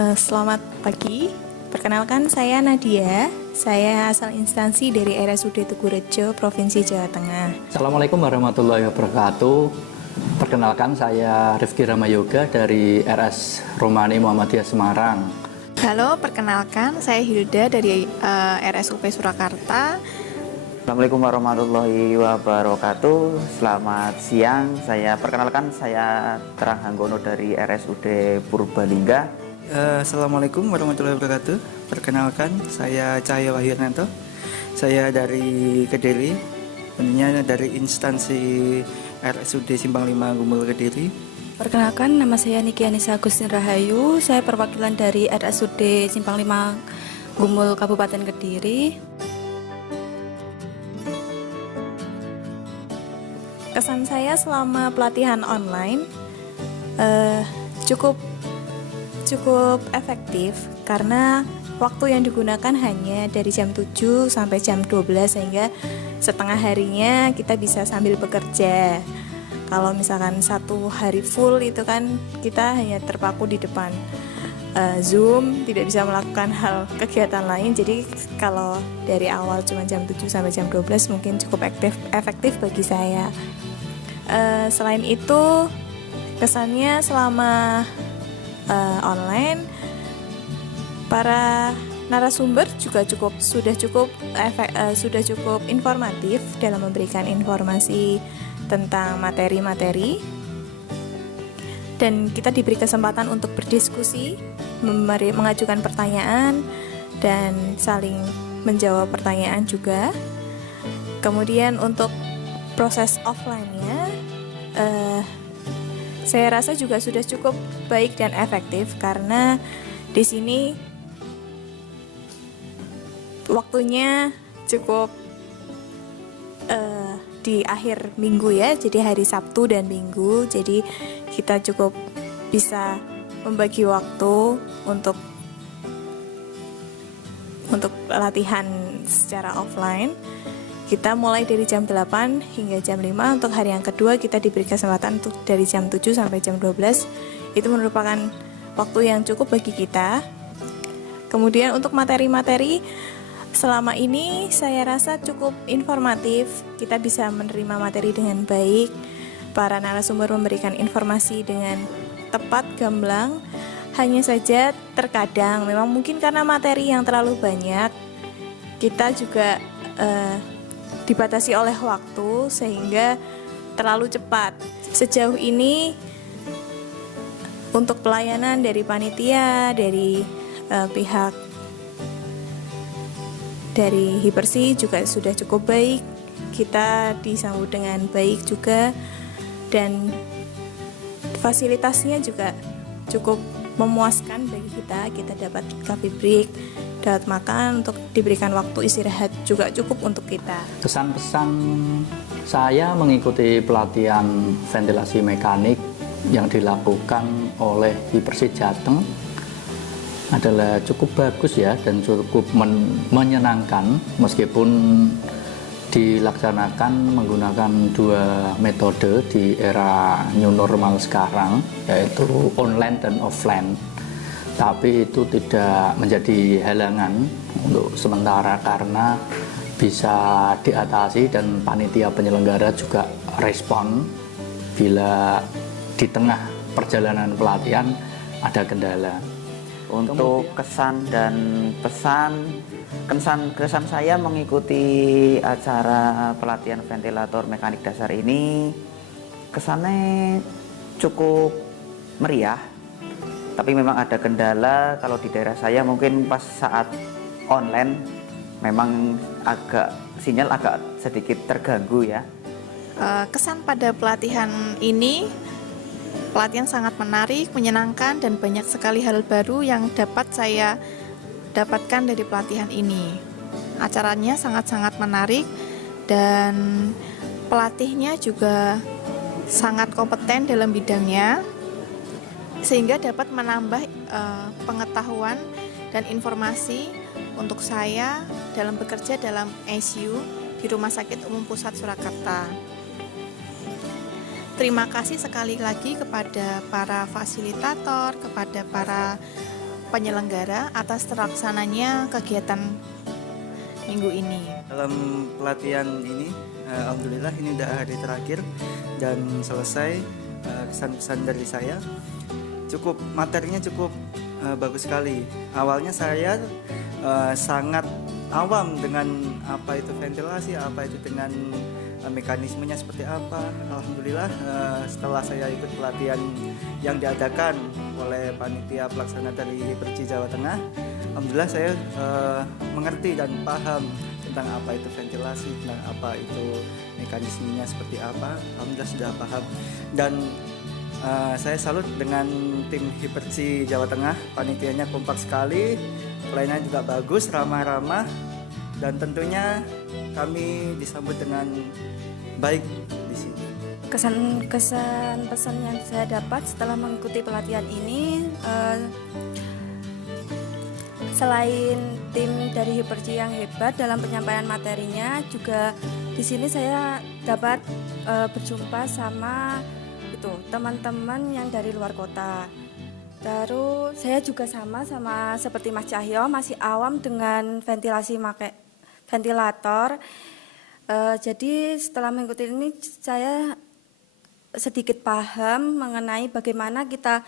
Selamat pagi, perkenalkan saya Nadia. Saya asal instansi dari RSUD Tugurejo, Provinsi Jawa Tengah. Assalamualaikum warahmatullahi wabarakatuh. Perkenalkan saya Rifki Ramayoga dari RS Romani Muhammadiyah Semarang. Halo, perkenalkan saya Hilda dari RSUP Surakarta. Assalamualaikum warahmatullahi wabarakatuh. Selamat siang. Saya Terang Hanggono dari RSUD Purbalingga. Assalamualaikum warahmatullahi wabarakatuh. Perkenalkan saya Cahyo Wahyunanto. Saya dari Kediri, tentunya dari instansi RSUD Simpang 5 Gumul Kediri. Perkenalkan, nama saya Niki Anissa Agustin Rahayu. Saya perwakilan dari RSUD Simpang 5 Gumul Kabupaten Kediri. Kesan saya selama pelatihan online cukup efektif karena waktu yang digunakan hanya dari jam 7 sampai jam 12 sehingga setengah harinya kita bisa sambil bekerja. Kalau misalkan satu hari full itu kan kita hanya terpaku di depan Zoom, tidak bisa melakukan hal kegiatan lain. Jadi kalau dari awal cuma jam 7 sampai jam 12 mungkin cukup efektif bagi saya. Selain itu, kesannya selama online, para narasumber juga sudah cukup informatif dalam memberikan informasi tentang materi-materi, dan kita diberi kesempatan untuk berdiskusi, mengajukan pertanyaan dan saling menjawab pertanyaan juga. Kemudian untuk proses offline-nya, saya rasa juga sudah cukup baik dan efektif karena di sini waktunya cukup di akhir minggu ya, jadi hari Sabtu dan Minggu, jadi kita cukup bisa membagi waktu untuk latihan secara offline. Kita mulai dari jam 8 hingga jam 5. Untuk hari yang kedua kita diberi kesempatan untuk dari jam 7 sampai jam 12. Itu merupakan waktu yang cukup bagi kita. Kemudian untuk materi-materi selama ini saya rasa cukup informatif. Kita bisa menerima materi dengan baik. Para narasumber memberikan informasi dengan tepat, gamblang. Hanya saja terkadang memang mungkin karena materi yang terlalu banyak, kita juga dibatasi oleh waktu sehingga terlalu cepat. Sejauh ini untuk pelayanan dari panitia, dari pihak dari Hipersi juga sudah cukup baik. Kita disambut dengan baik juga dan fasilitasnya juga cukup memuaskan bagi kita. Kita dapat coffee break, dapat makan, untuk diberikan waktu istirahat juga cukup untuk kita. Kesan-pesan saya mengikuti pelatihan ventilasi mekanik yang dilakukan oleh Hipersi Jateng adalah cukup bagus ya, dan cukup menyenangkan meskipun dilaksanakan menggunakan dua metode di era new normal sekarang, yaitu online dan offline. Tapi itu tidak menjadi halangan untuk sementara karena bisa diatasi dan panitia penyelenggara juga respon bila di tengah perjalanan pelatihan ada kendala. Untuk kesan dan pesan, kesan saya mengikuti acara pelatihan ventilator mekanik dasar ini, kesannya cukup meriah. Tapi memang ada kendala. Kalau di daerah saya mungkin pas saat online memang sinyal agak sedikit terganggu ya. Kesan pada pelatihan ini, pelatihan sangat menarik, menyenangkan, dan banyak sekali hal baru yang dapat saya dapatkan dari pelatihan ini. Acaranya sangat-sangat menarik dan pelatihnya juga sangat kompeten dalam bidangnya, sehingga dapat menambah pengetahuan dan informasi untuk saya dalam bekerja dalam ICU di Rumah Sakit Umum Pusat Surakarta. Terima kasih sekali lagi kepada para fasilitator, kepada para penyelenggara atas terlaksananya kegiatan minggu ini. Dalam pelatihan ini, alhamdulillah ini udah hari terakhir dan selesai. Kesan-kesan dari saya materinya cukup bagus sekali. Awalnya saya sangat awam dengan apa itu ventilasi, apa itu dengan mekanismenya seperti apa. Alhamdulillah setelah saya ikut pelatihan yang diadakan oleh panitia pelaksana dari Hiperci Jawa Tengah, alhamdulillah saya mengerti dan paham tentang apa itu ventilasi, tentang apa itu mekanismenya seperti apa. Alhamdulillah sudah paham dan saya salut dengan tim Hiperci Jawa Tengah. Panitianya kompak sekali, pelayanan juga bagus, ramah-ramah, dan tentunya kami disambut dengan baik di sini. Kesan pesan yang saya dapat setelah mengikuti pelatihan ini, selain tim dari Hiperci yang hebat dalam penyampaian materinya, juga di sini saya dapat berjumpa sama teman-teman yang dari luar kota. Terus saya juga sama seperti Mas Cahyo, masih awam dengan ventilasi ventilator. Jadi setelah mengikuti ini saya sedikit paham mengenai bagaimana kita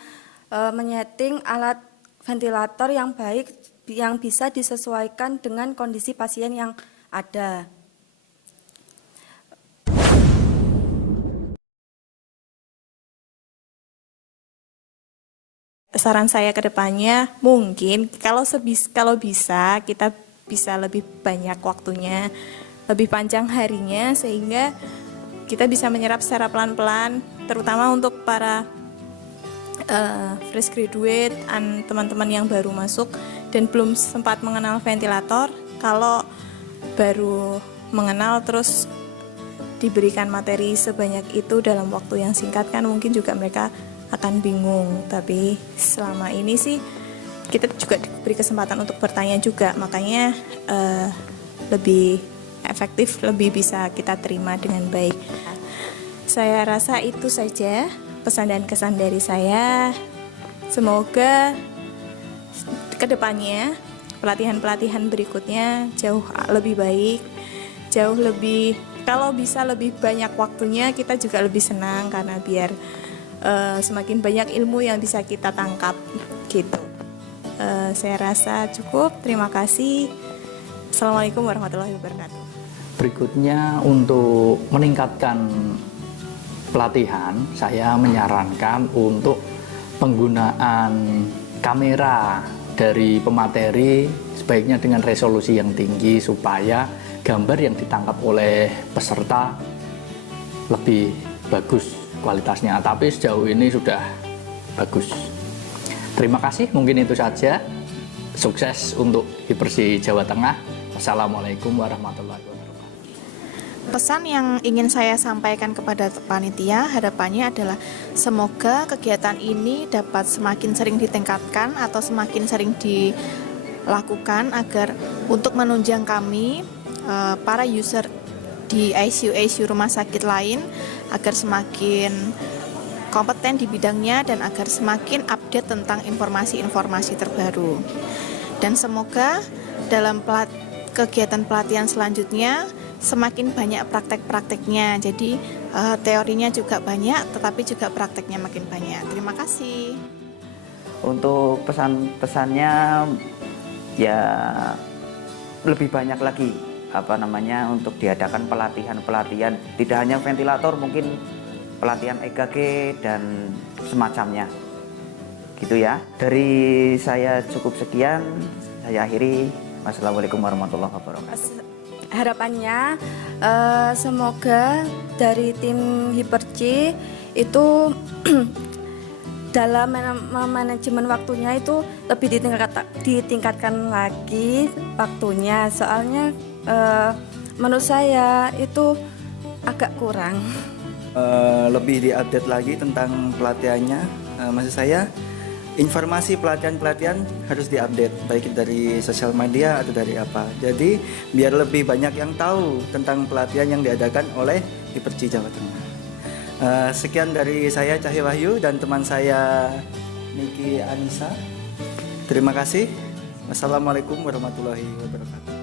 menyeting alat ventilator yang baik, yang bisa disesuaikan dengan kondisi pasien yang ada. Saran saya ke depannya, mungkin kalau bisa kita bisa lebih banyak waktunya, lebih panjang harinya, sehingga kita bisa menyerap secara pelan-pelan, terutama untuk para fresh graduate, teman-teman yang baru masuk dan belum sempat mengenal ventilator. Kalau baru mengenal terus diberikan materi sebanyak itu dalam waktu yang singkat, kan mungkin juga mereka akan bingung. Tapi selama ini sih kita juga diberi kesempatan untuk bertanya juga, makanya lebih efektif, lebih bisa kita terima dengan baik. Saya rasa itu saja pesan dan kesan dari saya. Semoga kedepannya pelatihan-pelatihan berikutnya jauh lebih baik, jauh lebih, kalau bisa lebih banyak waktunya, kita juga lebih senang karena biar semakin banyak ilmu yang bisa kita tangkap gitu. Saya rasa cukup. Terima kasih. Assalamualaikum warahmatullahi wabarakatuh. Berikutnya, untuk meningkatkan pelatihan, saya menyarankan untuk penggunaan kamera dari pemateri sebaiknya dengan resolusi yang tinggi supaya gambar yang ditangkap oleh peserta lebih bagus kualitasnya, tapi sejauh ini sudah bagus. Terima kasih, mungkin itu saja. Sukses untuk Hiperci Jawa Tengah. Wassalamualaikum warahmatullahi wabarakatuh. Pesan yang ingin saya sampaikan kepada panitia, harapannya adalah semoga kegiatan ini dapat semakin sering ditingkatkan atau semakin sering dilakukan agar untuk menunjang kami, para user di ICU rumah sakit lain, agar semakin kompeten di bidangnya dan agar semakin update tentang informasi-informasi terbaru. Dan semoga dalam kegiatan pelatihan selanjutnya semakin banyak praktek-prakteknya. Jadi teorinya juga banyak, tetapi juga prakteknya makin banyak. Terima kasih. Untuk pesan-pesannya ya lebih banyak lagi untuk diadakan pelatihan-pelatihan, tidak hanya ventilator, mungkin pelatihan EKG dan semacamnya gitu ya. Dari saya cukup sekian, saya akhiri. Wassalamualaikum warahmatullahi wabarakatuh. Harapannya semoga dari tim Hiperci itu dalam manajemen waktunya itu lebih ditingkatkan lagi waktunya, soalnya menurut saya itu agak kurang. Lebih diupdate lagi tentang pelatihannya. Maksud saya informasi pelatihan-pelatihan harus diupdate, baik dari sosial media atau dari apa. Jadi biar lebih banyak yang tahu tentang pelatihan yang diadakan oleh Hiperci Jawa Tengah. Sekian dari saya, Cahyo Wahyu, dan teman saya Niki Anissa. Terima kasih. Wassalamualaikum warahmatullahi wabarakatuh.